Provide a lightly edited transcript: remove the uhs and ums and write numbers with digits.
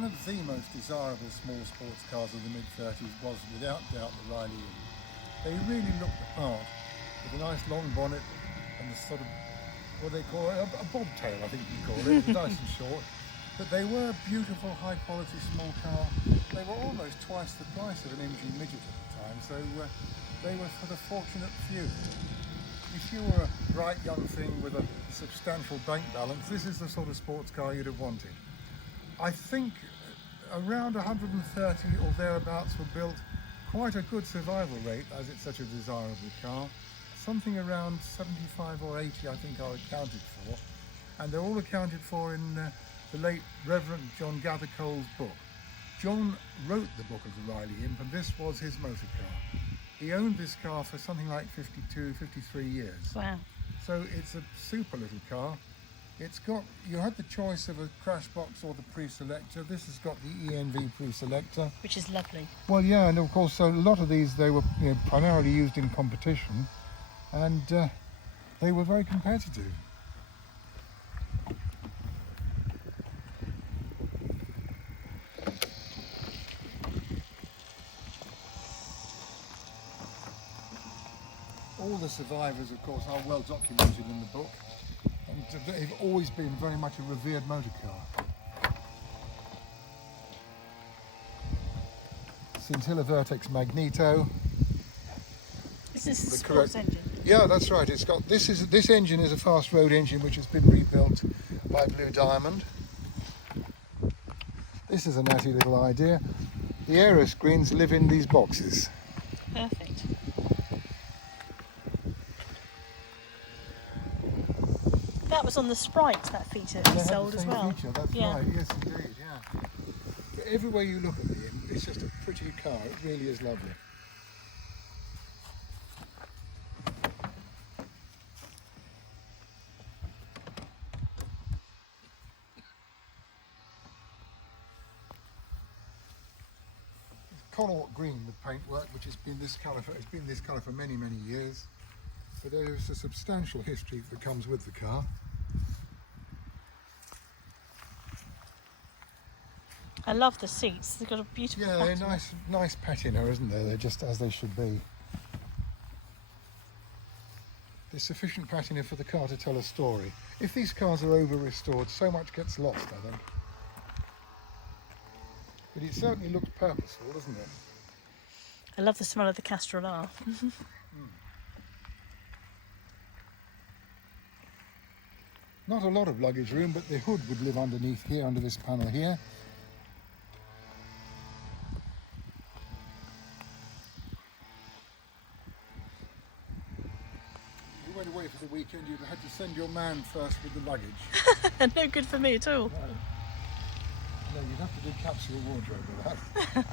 One of the most desirable small sports cars of the mid-30s was without doubt the Riley Imp. They really looked the part, with a nice long bonnet and the sort of, what they call it, a bobtail I think you call it, nice and short. But they were beautiful, high quality small car. They were almost twice the price of an MG midget at the time, so they were for the fortunate few. If you were a bright young thing with a substantial bank balance, this is the sort of sports car you'd have wanted. I think around 130 or thereabouts were built, quite a good survival rate as it's such a desirable car. Something around 75 or 80 I think are accounted for, and they're all accounted for in the late Revd John Gathercole's book. John wrote the book of the Riley Imp, and this was his motor car. He owned this car for something like 52, 53 years. Wow. So it's a super little car. It's got, you had the choice of a crash box or the preselector. This has got the ENV preselector. Which is lovely. Well, yeah, and of course, so a lot of these, they were primarily used in competition, and they were very competitive. All the survivors, of course, are well documented in the book, and they've always been very much a revered motor car. Scintilla Vertex Magneto. Is this a sports engine? Yeah, that's right. It's got this engine is a fast road engine which has been rebuilt by Blue Diamond. This is a natty little idea. The aero screens live in these boxes. Perfect. That was on the Sprite, that feature that sold as well. Feature, that's right, yes indeed, yeah. But everywhere you look at the Imp, it's just a pretty car, it really is lovely. Connaught green, the paintwork, which has been this colour for many years. But there is a substantial history that comes with the car. I love the seats. They've got a beautiful they're patina. nice patina, isn't there? They're just as they should be. There's sufficient patina for the car to tell a story. If these cars are over-restored, so much gets lost, I think. But it certainly looks purposeful, doesn't it? I love the smell of the Castrol R. Not a lot of luggage room, but the hood would live underneath here, under this panel here. You went away for the weekend, you had to send your man first with the luggage. No good for me at all. No, you'd have to do capsule wardrobe with that.